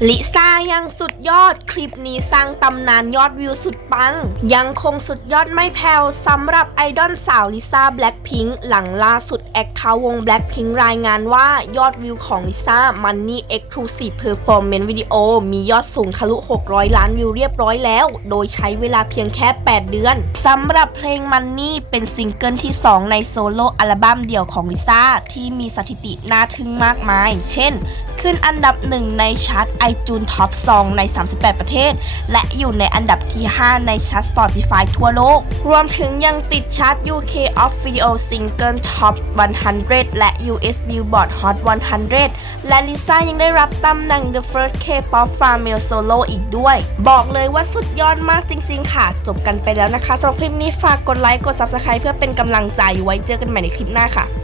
Lisa. ยังสุดยอดคลิปนี้สร้างตำนานยอดวิวสุดปัง ยังคงสุดยอดไม่แผ่วสำหรับไอดอลสาวลิซ่าแบล็ p พิงหลังล่าสุดแอคเคาท์วงแบล็ p พิงรายงานว่ายอดวิวของลิซ่ามันนี่เอ็กซ์คลูซีฟเพอร์ฟอร์แมนซ์วิดีโอมียอดสูงทะลุ 600 ล้านวิวเรียบร้อยแล้ว โดยใช้เวลาเพียงแค่ 8 เดือนสำหรับเพลงมันนี่เป็นซิงเกิลที่ 2 ในโซโล่อัลบั้มเดี่ยวของลิซ่าที่มีสถิติน่าทึ่งมากมาย เช่น ขึ้นอันดับหนึ่งในชาร์ตไอจูนท็อป2ใน 38 ประเทศ และอยู่ในอันดับที่ 5 ในชาร์ต Spotify ทั่วโลก รวมถึงยังติดชาร์ต UK of Video Single Top 100 และ US Billboard Hot 100 และลิซ่ายังได้รับตำแหน่ง The First K-pop Female Solo อีกด้วย บอกเลยว่าสุดยอดมากจริง ๆ ค่ะ จบกันไปแล้วนะคะสำหรับคลิปนี้ฝากกดไลค์กด Subscribe เพื่อเป็นกำลังใจไว้เจอกันใหม่ในคลิปหน้าค่ะ